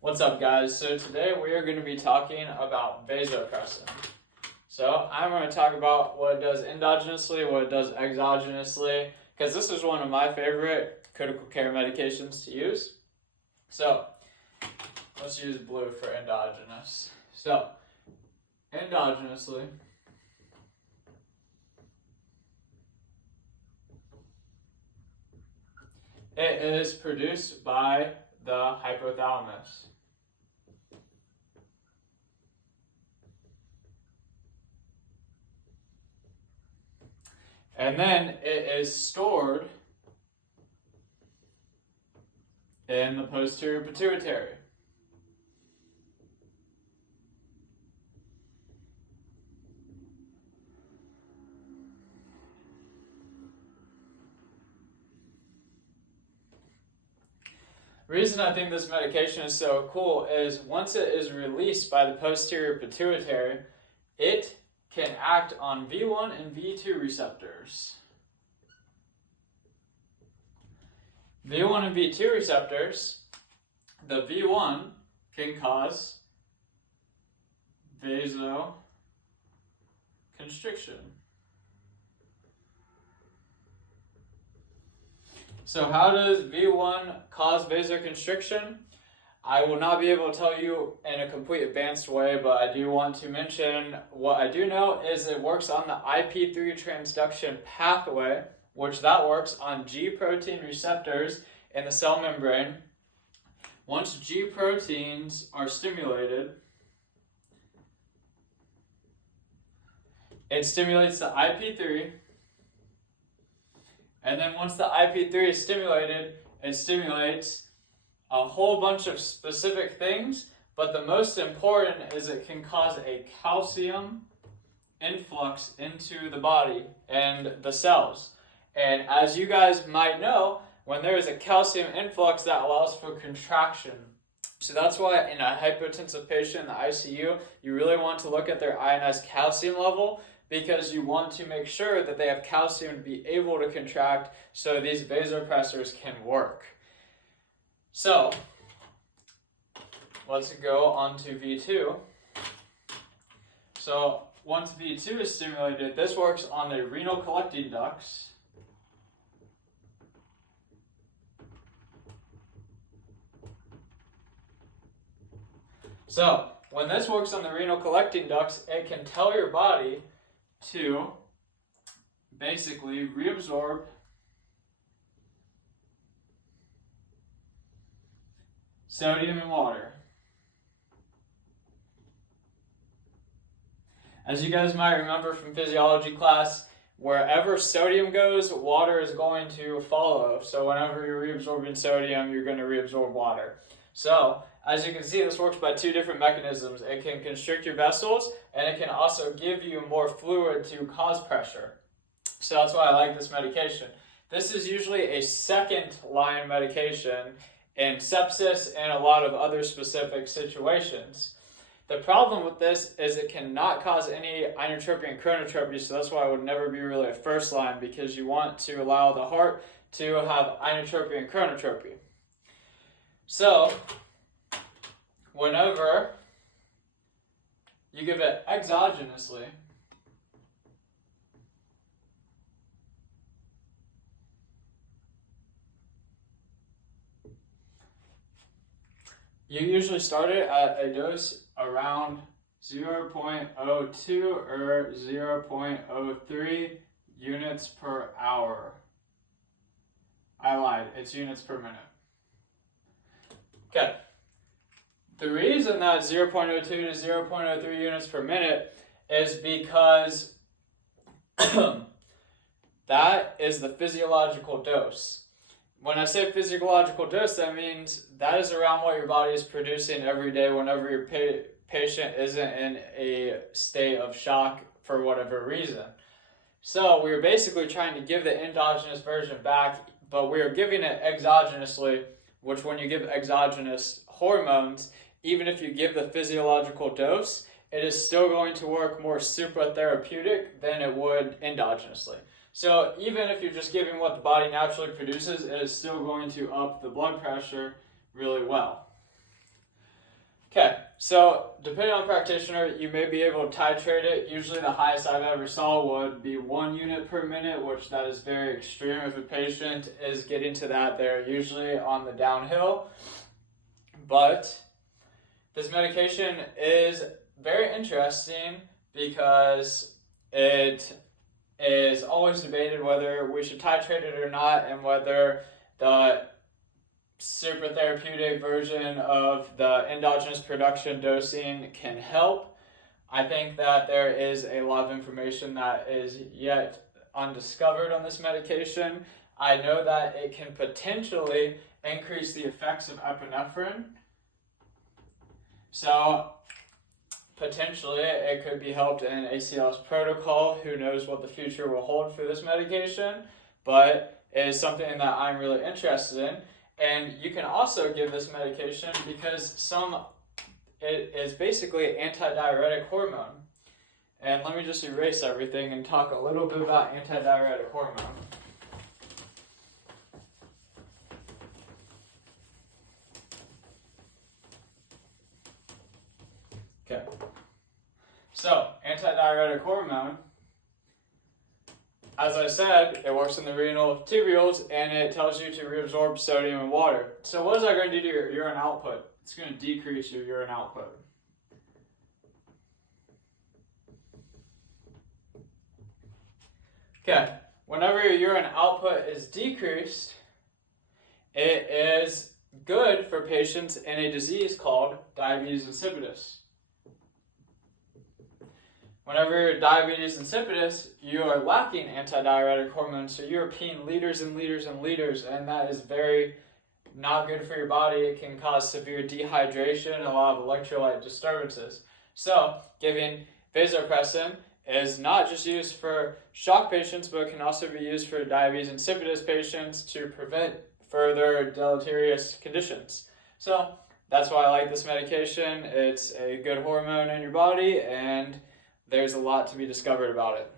What's up, guys? So today we are going to be talking about vasopressin. So I'm going to talk about what it does endogenously, what it does exogenously, because this is one of my favorite critical care medications to use. So let's use blue for endogenous. So endogenously, it is produced by the hypothalamus. And then it is stored in the posterior pituitary. The reason I think this medication is so cool is once it is released by the posterior pituitary, it can act on V1 and V2 receptors. V1 and V2 receptors, the V1 can cause vasoconstriction. So how does V1 cause vasoconstriction? I will not be able to tell you in a complete advanced way, but I do want to mention what I do know is it works on the IP3 transduction pathway, which that works on G protein receptors in the cell membrane. Once G proteins are stimulated, it stimulates the IP3, and then once the IP3 is stimulated, it stimulates a whole bunch of specific things, but the most important is it can cause a calcium influx into the body and the cells. And as you guys might know, when there is a calcium influx, that allows for contraction. So that's why in a hypotensive patient in the ICU, you really want to look at their ionized calcium level, because you want to make sure that they have calcium to be able to contract so these vasopressors can work. So let's go on to V2. So once V2 is stimulated, this works on the renal collecting ducts. So when this works on the renal collecting ducts, it can tell your body to basically reabsorb sodium and water. As you guys might remember from physiology class, wherever sodium goes, water is going to follow. So whenever you're reabsorbing sodium, you're going to reabsorb water. So as you can see, this works by two different mechanisms. It can constrict your vessels, and it can also give you more fluid to cause pressure. So that's why I like this medication. This is usually a second-line medication in sepsis and a lot of other specific situations. The problem with this is it cannot cause any inotropy and chronotropy, so that's why it would never be really a first line, because you want to allow the heart to have inotropy and chronotropy. So whenever you give it exogenously, you usually start it at a dose around 0.02 or 0.03 units per hour. I lied, it's units per minute. Okay. The reason that 0.02 to 0.03 units per minute is because that is the physiological dose. When I say physiological dose, that means that is around what your body is producing every day whenever your patient isn't in a state of shock for whatever reason. So we are basically trying to give the endogenous version back, but we are giving it exogenously, which when you give exogenous hormones, even if you give the physiological dose, it is still going to work more supratherapeutic than it would endogenously. So even if you're just giving what the body naturally produces, it is still going to up the blood pressure really well. Okay, so depending on practitioner, you may be able to titrate it. Usually the highest I've ever saw would be 1 unit per minute, which that is very extreme. If a patient is getting to that, they're usually on the downhill. But this medication is very interesting because it is always debated whether we should titrate it or not, and whether the super therapeutic version of the endogenous production dosing can help. I think that there is a lot of information that is yet undiscovered on this medication. I know that it can potentially increase the effects of epinephrine. So potentially it could be helped in ACLS protocol. Who knows what the future will hold for this medication, but it is something that I'm really interested in. And you can also give this medication because it is basically antidiuretic hormone. And let me just erase everything and talk a little bit about antidiuretic hormone. Okay. So, antidiuretic hormone, as I said, it works in the renal tubules and it tells you to reabsorb sodium and water. So what is that going to do to your urine output? It's going to decrease your urine output. Okay, whenever your urine output is decreased, it is good for patients in a disease called diabetes insipidus. Whenever diabetes insipidus, you are lacking antidiuretic hormone, so you're peeing liters and liters and liters, and that is very not good for your body. It can cause severe dehydration, a lot of electrolyte disturbances. So, giving vasopressin is not just used for shock patients, but it can also be used for diabetes insipidus patients to prevent further deleterious conditions. So, that's why I like this medication. It's a good hormone in your body, and there's a lot to be discovered about it.